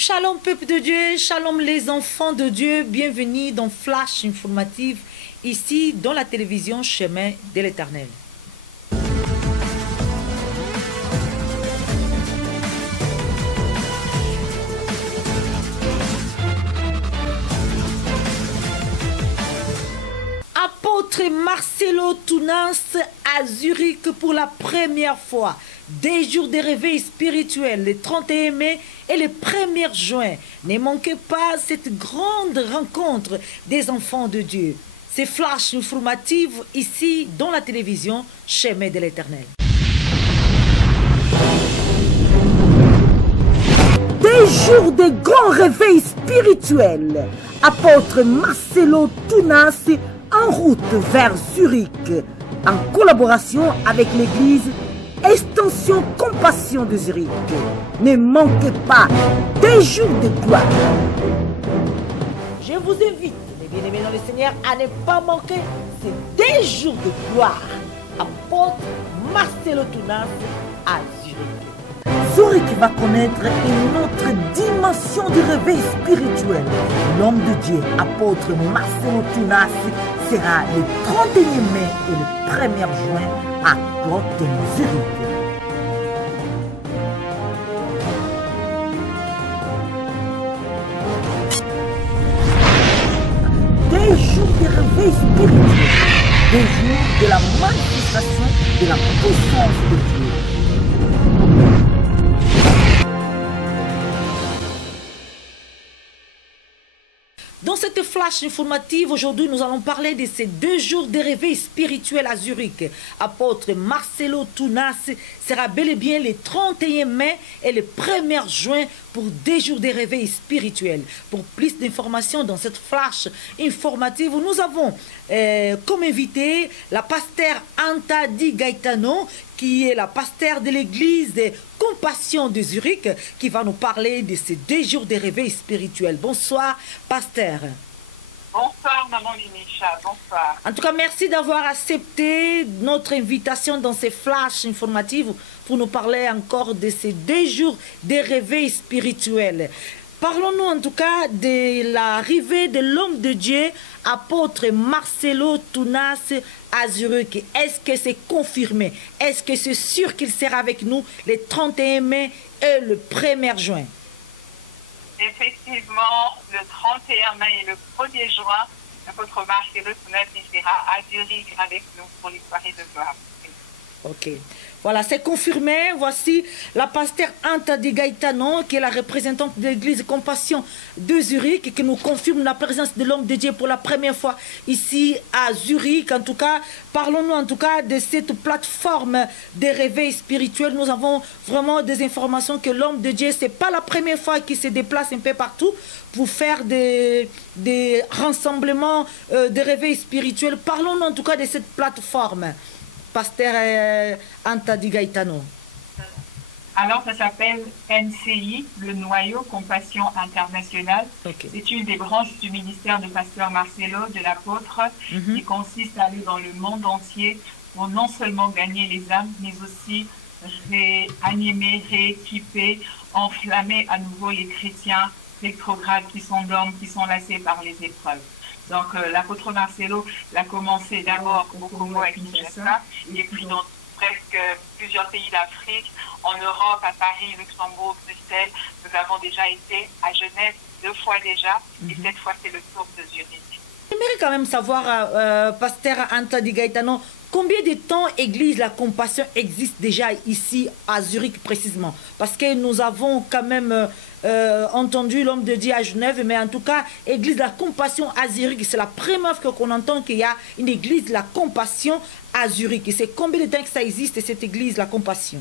Shalom peuple de Dieu, shalom les enfants de Dieu, bienvenue dans Flash Informative, ici dans la télévision Chemin de l'Éternel. Apôtre Marcelo Tounas à Zurich pour la première fois. Des jours de réveil spirituel, le 31 mai et le 1er juin. Ne manquez pas cette grande rencontre des enfants de Dieu. C'est Flash Informative ici dans la télévision Chemin de l'Éternel. Des jours de grands réveils spirituels. Apôtre Marcelo Tounas en route vers Zurich, en collaboration avec l'église Extension Compassion de Zurich. Ne manquez pas des jours de gloire. Je vous invite, mes bien-aimés dans le Seigneur, à ne pas manquer ces 10 jours de gloire. Apôtre Marcelo Tounas à Zurich. Zurich va connaître une autre dimension du réveil spirituel. L'homme de Dieu, apôtre Marcelo Tounas, sera le 31 mai et le 1er juin à Grotten, Zurich. Des jours de réveil spirituel, des jours de la manifestation de la puissance de Dieu. Dans cette flash informative, aujourd'hui, nous allons parler de ces 2 jours de réveil spirituel à Zurich. Apôtre Marcelo Tounas sera bel et bien le 31 mai et le 1er juin pour 2 jours de réveil spirituel. Pour plus d'informations dans cette flash informative, nous avons comme invité la pasteur Anta Di Gaetano, qui est la pasteur de l'église de Compassion de Zurich, qui va nous parler de ces 2 jours de réveil spirituel. Bonsoir, pasteur. Bonsoir, maman Linisha. Bonsoir. En tout cas, merci d'avoir accepté notre invitation dans ces flashs informatifs pour nous parler encore de ces 2 jours de réveil spirituel. Parlons-nous en tout cas de l'arrivée de l'homme de Dieu, apôtre Marcelo Tounas à Zurich. Est-ce que c'est confirmé? Est-ce que c'est sûr qu'il sera avec nous le 31 mai et le 1er juin? Effectivement, le 31 mai et le 1er juin, l'apôtre Marcelo Tounas sera à Zurich avec nous pour les soirées de gloire. Ok. Voilà, c'est confirmé. Voici la pasteur Anta Di Gaetano, qui est la représentante de l'église Compassion de Zurich, et qui nous confirme la présence de l'homme de Dieu pour la première fois ici à Zurich. En tout cas, parlons-nous en tout cas de cette plateforme de réveil spirituel. Nous avons vraiment des informations que l'homme de Dieu, c'est pas la première fois qu'il se déplace un peu partout pour faire des rassemblements de réveil spirituel. Parlons-nous en tout cas de cette plateforme. Pasteur Anta Di Gaetano. Alors, ça s'appelle NCI, le noyau Compassion Internationale. Okay. C'est une des branches du ministère de pasteur Marcelo, de l'apôtre, qui consiste à aller dans le monde entier pour non seulement gagner les âmes, mais aussi réanimer, rééquiper, enflammer à nouveau les chrétiens rétrogrades qui sont d'hommes, qui sont lassés par les épreuves. Donc, l'apôtre Marcelo l'a commencé d'abord au Congo à Kinshasa, et puis dans presque plusieurs pays d'Afrique, en Europe, à Paris, Luxembourg, Bruxelles. Nous avons déjà été à Genève 2 fois déjà, et cette fois, c'est le tour de Zurich. J'aimerais quand même savoir, pasteur Anta Di Gaetano, combien de temps Église La Compassion existe déjà ici à Zurich précisément? Parce que nous avons quand même entendu l'homme de Dieu à Genève, mais en tout cas, Église La Compassion à Zurich, c'est la première fois qu'on entend qu'il y a une Église La Compassion à Zurich. Et c'est combien de temps que ça existe, cette Église La Compassion?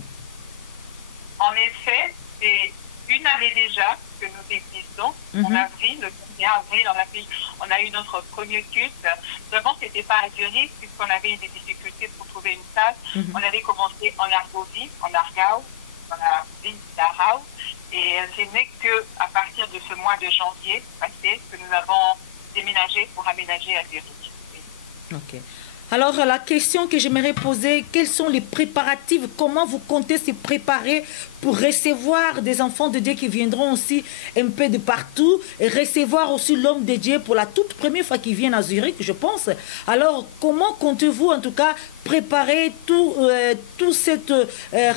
En effet, c'est une année déjà que nous existons. En avril, le 1er avril, on a eu notre premier culte. Seulement, ce n'était pas à Zurich, puisqu'on avait eu des difficultés pour trouver une salle. On avait commencé en Argovie, en Aargau, dans la ville d'Aargau. Et ce n'est qu'à partir de ce mois de janvier passé que nous avons déménagé pour aménager à Zurich. Ok. Alors, la question que j'aimerais poser, quels sont les préparatifs? Comment vous comptez se préparer pour recevoir des enfants de Dieu qui viendront aussi un peu de partout et recevoir aussi l'homme de Dieu pour la toute première fois qu'ils viennent à Zurich, je pense. Alors, comment comptez-vous en tout cas préparer toute cette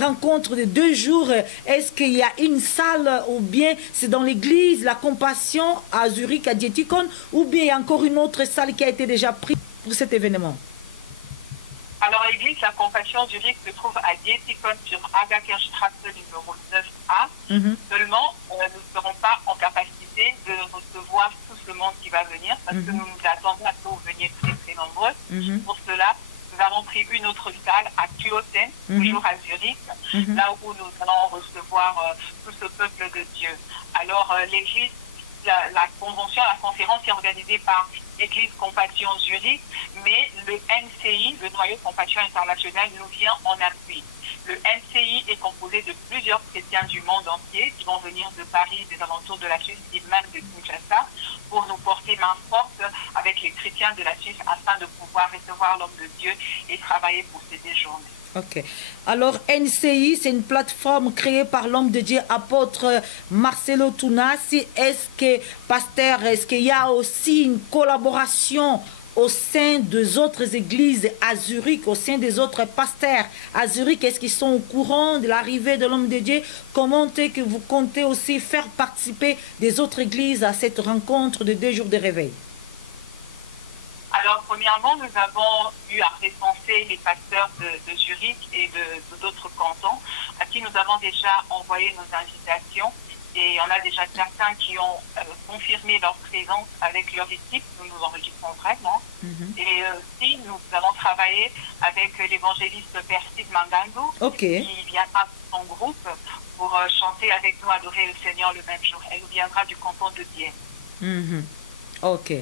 rencontre de 2 jours? Est-ce qu'il y a une salle ou bien c'est dans l'église, la Compassion à Zurich, à Dietikon, ou bien il y a encore une autre salle qui a été déjà prise pour cet événement? Alors, l'église La Compassion Zurich se trouve à Dietikon sur Agakerstrasse numéro 9A. Seulement, nous ne serons pas en capacité de recevoir tout ce monde qui va venir parce que nous nous attendons à ce que vous veniez très très nombreux. Pour cela, nous avons pris une autre salle à Kloten, toujours à Zurich, là où nous allons recevoir tout ce peuple de Dieu. Alors, l'église, la convention, la conférence est organisée par l'Église Compassion Zurich, mais le NCI, le Noyau Compassion International, nous vient en appui. Le NCI est composé de plusieurs chrétiens du monde entier qui vont venir de Paris, des alentours de la Suisse et même de Kinshasa pour nous porter main forte avec les chrétiens de la Suisse afin de pouvoir recevoir l'homme de Dieu et travailler pour ces 2 journées. Ok. Alors, NCI, c'est une plateforme créée par l'homme de Dieu, apôtre Marcelo Tunasi. Est-ce que, pasteur, est-ce qu'il y a aussi une collaboration au sein des autres églises à Zurich, au sein des autres pasteurs à Zurich? Est-ce qu'ils sont au courant de l'arrivée de l'homme de Dieu? Comment est-ce que vous comptez aussi faire participer des autres églises à cette rencontre de 2 jours de réveil? Alors, premièrement, nous avons eu à recenser les pasteurs de Zurich et d'autres cantons à qui nous avons déjà envoyé nos invitations. Et on a déjà certains qui ont confirmé leur présence avec leur équipe. Nous nous enregistrons vraiment. Et aussi, nous allons travailler avec l'évangéliste Percy Mangando, qui viendra de son groupe pour chanter avec nous, adorer le Seigneur le même jour. Elle nous viendra du canton de Bienne. Ok.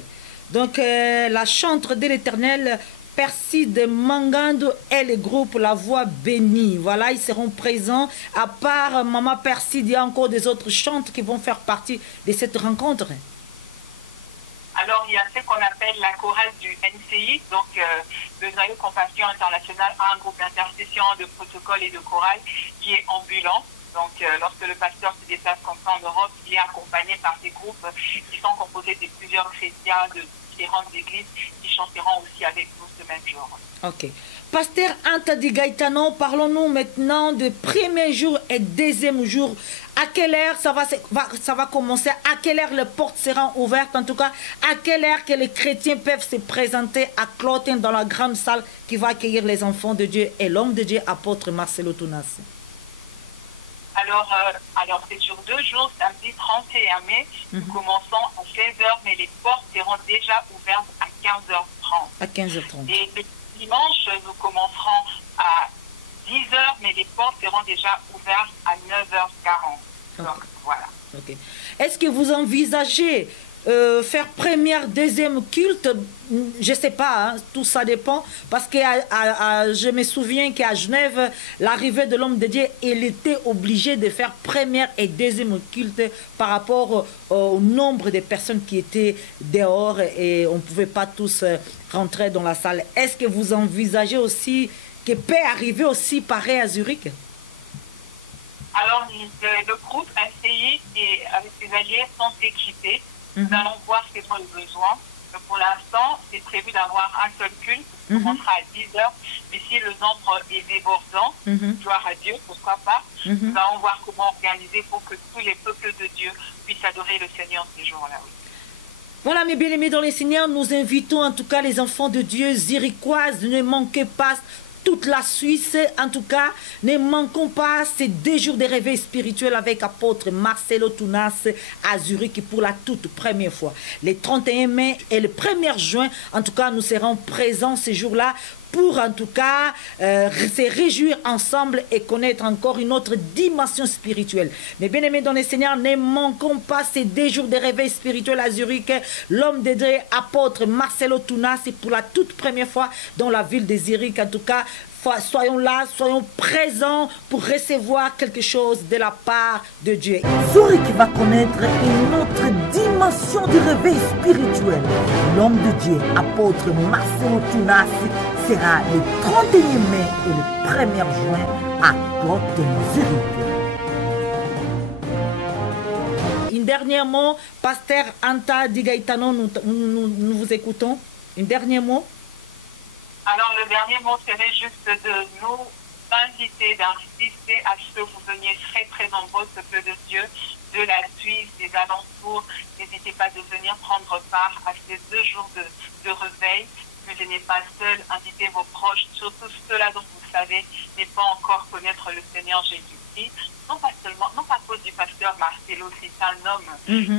Donc, la chantre de l'Éternel, Percy de Mangando et le groupe La Voix Bénie. Voilà, ils seront présents. À part Maman Percy, il y a encore des autres chantres qui vont faire partie de cette rencontre. Alors, il y a ce qu'on appelle la chorale du NCI, donc le Noyau Compassion International a un groupe d'intercession, de protocole et de chorale qui est ambulant. Donc, lorsque le pasteur se déplace comme ça en Europe, il est accompagné par des groupes qui sont composés de plusieurs chrétiens de différentes églises qui chanteront aussi avec nous ce même jour. Ok. Pasteur Antadi Gaetano, parlons-nous maintenant du premier jour et deuxième jour. À quelle heure ça va commencer? À quelle heure les portes seront ouvertes? En tout cas, à quelle heure que les chrétiens peuvent se présenter à Kloten dans la grande salle qui va accueillir les enfants de Dieu et l'homme de Dieu, apôtre Marcelo Tunasi? Alors c'est sur 2 jours, samedi 31 mai, nous commençons à 16h, mais les portes seront déjà ouvertes à 15h30. À 15h30. Et le dimanche, nous commencerons à 10h, mais les portes seront déjà ouvertes à 9h40. Donc voilà. Okay. Est-ce que vous envisagez faire première, deuxième culte? Je ne sais pas, hein, tout ça dépend. Parce que je me souviens qu'à Genève, l'arrivée de l'homme de Dieu, il était obligé de faire première et deuxième culte par rapport au nombre de personnes qui étaient dehors et on ne pouvait pas tous rentrer dans la salle. Est-ce que vous envisagez aussi que peut arriver aussi pareil à Zurich? Alors, le groupe NCI et avec ses alliés sont équipés. Nous allons voir quels sont les besoins. Donc, pour l'instant, c'est prévu d'avoir un seul culte qui commencera à 10h. Mais si le nombre est débordant, gloire à Dieu, pourquoi pas, nous allons voir comment organiser pour que tous les peuples de Dieu puissent adorer le Seigneur ces jours-là. Oui. Voilà, mes bien-aimés dans les Seigneurs, nous invitons en tout cas les enfants de Dieu zirichoises, ne manquez pas toute la Suisse, en tout cas, ne manquons pas ces 2 jours de réveil spirituel avec apôtre Marcelo Tunasi à Zurich pour la toute première fois. Les 31 mai et le 1er juin, en tout cas, nous serons présents ces jours-là pour en tout cas se réjouir ensemble et connaître encore une autre dimension spirituelle. Mais bien aimés dans les Seigneurs, ne manquons pas ces 2 jours de réveil spirituel à Zurich. L'homme de Dieu, apôtre Marcelo Tunasi, pour la toute première fois dans la ville de Zurich. En tout cas, soyons là, soyons présents pour recevoir quelque chose de la part de Dieu. Zurich va connaître une autre dimension de réveil spirituel. L'homme de Dieu, apôtre Marcelo Tunasi, sera le 31 mai et le 1er juin à Côte-Zurich. Un dernier mot, Pasteur Anta Di Gaetano, nous vous écoutons. Un dernier mot. Alors, le dernier mot serait juste de nous inviter, d'insister à ce que vous veniez très, très nombreux, ce peu de Dieu, de la Suisse, des alentours. N'hésitez pas de venir prendre part à ces 2 jours de réveil. Ne venez pas seul, invitez vos proches, surtout ceux-là dont vous savez n'est pas encore connaître le Seigneur Jésus-Christ. Non pas seulement, non pas à cause du pasteur Marcelo, c'est un homme,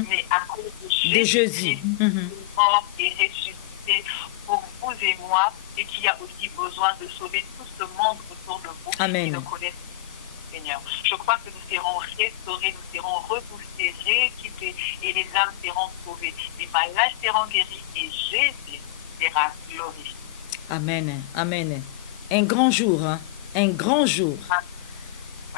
mais à cause de Jésus, mort et ressuscité pour vous et moi, et qui a aussi besoin de sauver tout ce monde autour de vous qui ne connaissent pas le Seigneur. Je crois que nous serons restaurés, nous serons repoussés, rééquipés, et les âmes seront sauvées. Les malades seront guéris, et Jésus sera glorifié. Amen, amen. Un grand jour, hein? Un grand jour.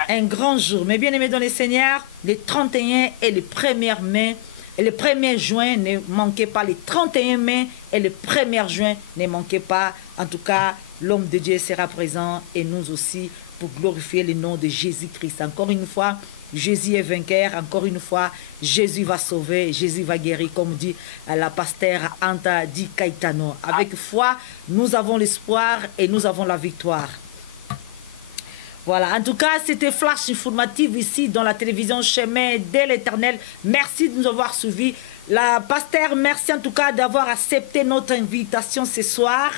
Un grand jour. Mes bien-aimés dans le Seigneur, les 31 et le 1er mai et le 1er juin, ne manquez pas. Les 31 mai et le 1er juin, ne manquez pas. En tout cas, l'homme de Dieu sera présent et nous aussi pour glorifier le nom de Jésus-Christ. Encore une fois, Jésus est vainqueur. Encore une fois, Jésus va sauver, Jésus va guérir, comme dit la pasteur Anta Di Gaetano. Avec foi, nous avons l'espoir et nous avons la victoire. Voilà, en tout cas, c'était Flash informatif ici dans la télévision Chemin de l'Éternel. Merci de nous avoir suivis. La pasteur, merci en tout cas d'avoir accepté notre invitation ce soir.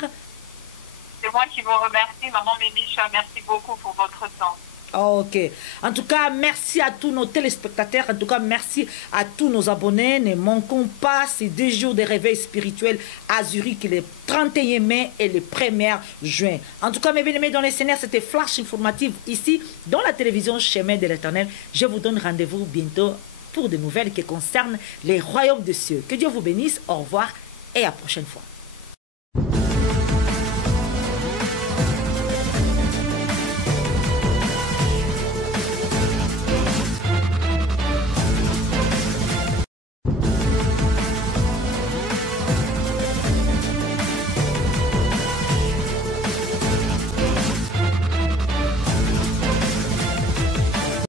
C'est moi qui vous remercie, maman Mémicha. Merci beaucoup pour votre temps. Ok. En tout cas, merci à tous nos téléspectateurs. En tout cas, merci à tous nos abonnés. Ne manquons pas ces 2 jours de réveil spirituel à Zurich, le 31 mai et le 1er juin. En tout cas, mes bien-aimés dans les Seigneurs, c'était Flash informatif ici dans la télévision Chemin de l'Éternel. Je vous donne rendez-vous bientôt pour des nouvelles qui concernent les royaumes des cieux. Que Dieu vous bénisse. Au revoir et à la prochaine fois.